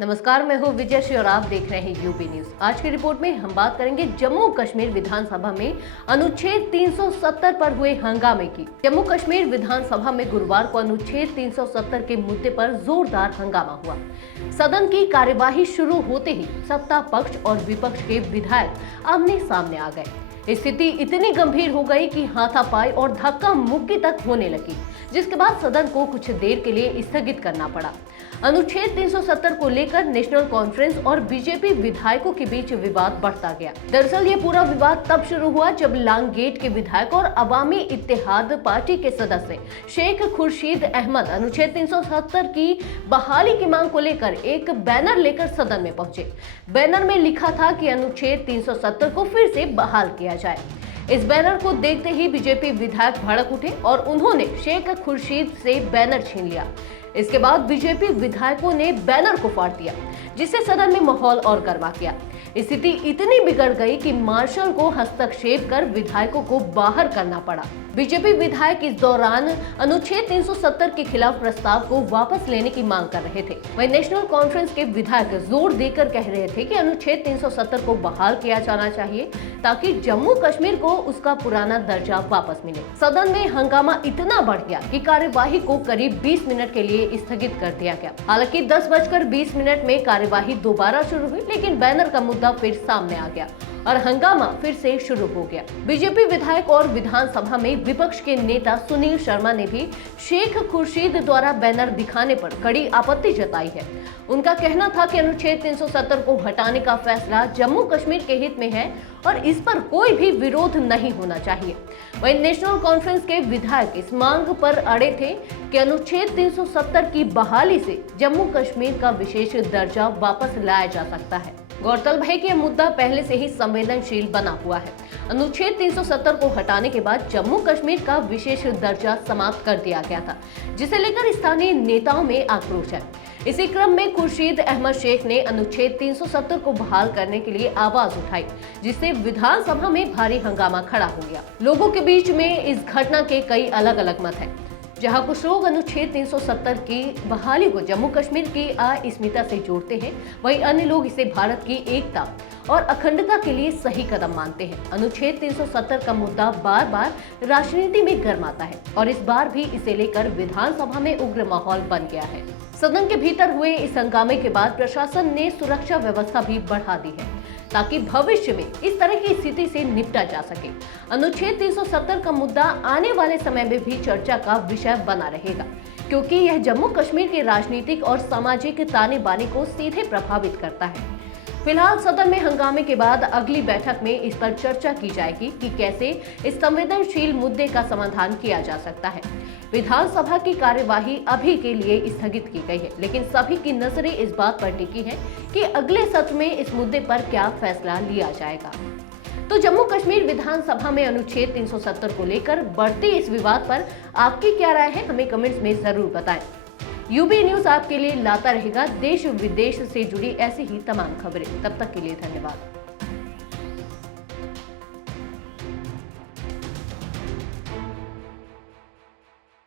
नमस्कार, मैं हूँ विजय श्री और आप देख रहे हैं यूपी न्यूज। आज की रिपोर्ट में हम बात करेंगे जम्मू कश्मीर विधानसभा में अनुच्छेद 370 पर हुए हंगामे की। जम्मू कश्मीर विधानसभा में गुरुवार को अनुच्छेद 370 के मुद्दे पर जोरदार हंगामा हुआ। सदन की कार्यवाही शुरू होते ही सत्ता पक्ष और विपक्ष के विधायक आमने सामने आ गए। स्थिति इतनी गंभीर हो गई कि हाथापाई और धक्का मुक्की तक होने लगी, जिसके बाद सदन को कुछ देर के लिए स्थगित करना पड़ा। अनुच्छेद 370 को लेकर नेशनल कॉन्फ्रेंस और बीजेपी विधायकों के बीच विवाद बढ़ता गया। दरअसल ये पूरा विवाद तब शुरू हुआ जब लांगगेट के विधायक और अवामी इत्तेहाद पार्टी के सदस्य शेख खुर्शीद अहमद अनुच्छेद 370 की बहाली की मांग को लेकर एक बैनर लेकर सदन में पहुंचे। बैनर में लिखा था कि अनुच्छेद 370 को फिर से बहाल किया जाए। इस बैनर को देखते ही बीजेपी विधायक भड़क उठे और उन्होंने शेख खुर्शीद से बैनर छीन लिया। इसके बाद बीजेपी विधायकों ने बैनर को फाड़ दिया, जिससे सदन में माहौल और गर्मा गया। स्थिति इतनी बिगड़ गई कि मार्शल को हस्तक्षेप कर विधायकों को बाहर करना पड़ा। बीजेपी विधायक इस दौरान अनुच्छेद 370 के खिलाफ प्रस्ताव को वापस लेने की मांग कर रहे थे। वहीं नेशनल कॉन्फ्रेंस के विधायक जोर देकर कह रहे थे कि अनुच्छेद 370 को बहाल किया जाना चाहिए ताकि जम्मू कश्मीर को उसका पुराना दर्जा वापस मिले। सदन में हंगामा इतना बढ़ गया कि कार्यवाही को करीब 20 मिनट के लिए स्थगित कर दिया गया। हालांकि 10:20 में कार्यवाही दोबारा शुरू हुई, लेकिन बैनर का मुद्दा फिर सामने आ गया और हंगामा फिर से शुरू हो गया। बीजेपी विधायक और विधानसभा में विपक्ष के नेता सुनील शर्मा ने भी शेख खुर्शीद द्वारा बैनर दिखाने पर कड़ी आपत्ति जताई है। उनका कहना था कि अनुच्छेद 370 को हटाने का फैसला जम्मू कश्मीर के हित में है और इस पर कोई भी विरोध नहीं होना चाहिए। वहीं नेशनल कॉन्फ्रेंस के विधायक इस मांग पर अड़े थे कि अनुच्छेद 370 की बहाली से जम्मू कश्मीर का विशेष दर्जा वापस लाया जा सकता है। गौरतलब है कि यह मुद्दा पहले से ही संवेदनशील बना हुआ है। अनुच्छेद 370 को हटाने के बाद जम्मू कश्मीर का विशेष दर्जा समाप्त कर दिया गया था, जिसे लेकर स्थानीय नेताओं में आक्रोश है। इसी क्रम में खुर्शीद अहमद शेख ने अनुच्छेद 370 को बहाल करने के लिए आवाज उठाई, जिससे विधानसभा में भारी हंगामा खड़ा हो गया। लोगों के बीच में इस घटना के कई अलग अलग मत हैं। जहां कुछ लोग अनुच्छेद 370 की बहाली को जम्मू कश्मीर की अस्मिता से जोड़ते हैं, वहीं अन्य लोग इसे भारत की एकता और अखंडता के लिए सही कदम मानते हैं। अनुच्छेद 370 का मुद्दा बार बार राजनीति में गर्माता है और इस बार भी इसे लेकर विधानसभा में उग्र माहौल बन गया है। सदन के भीतर हुए इस हंगामे के बाद प्रशासन ने सुरक्षा व्यवस्था भी बढ़ा दी है ताकि भविष्य में इस तरह की स्थिति से निपटा जा सके। अनुच्छेद 370 का मुद्दा आने वाले समय में भी चर्चा का विषय बना रहेगा, क्योंकि यह जम्मू कश्मीर के राजनीतिक और सामाजिक ताने बाने को सीधे प्रभावित करता है। फिलहाल सदन में हंगामे के बाद अगली बैठक में इस पर चर्चा की जाएगी कि कैसे इस संवेदनशील मुद्दे का समाधान किया जा सकता है। विधानसभा की कार्यवाही अभी के लिए स्थगित की गई है, लेकिन सभी की नजरें इस बात पर टिकी हैं कि अगले सत्र में इस मुद्दे पर क्या फैसला लिया जाएगा। तो जम्मू कश्मीर विधानसभा में अनुच्छेद 370 को लेकर बढ़ते इस विवाद पर आपकी क्या राय है, हमें कमेंट्स में जरूर बताएं। यूबी न्यूज आपके लिए लाता रहेगा देश विदेश से जुड़ी ऐसी ही तमाम खबरें। तब तक के लिए धन्यवाद।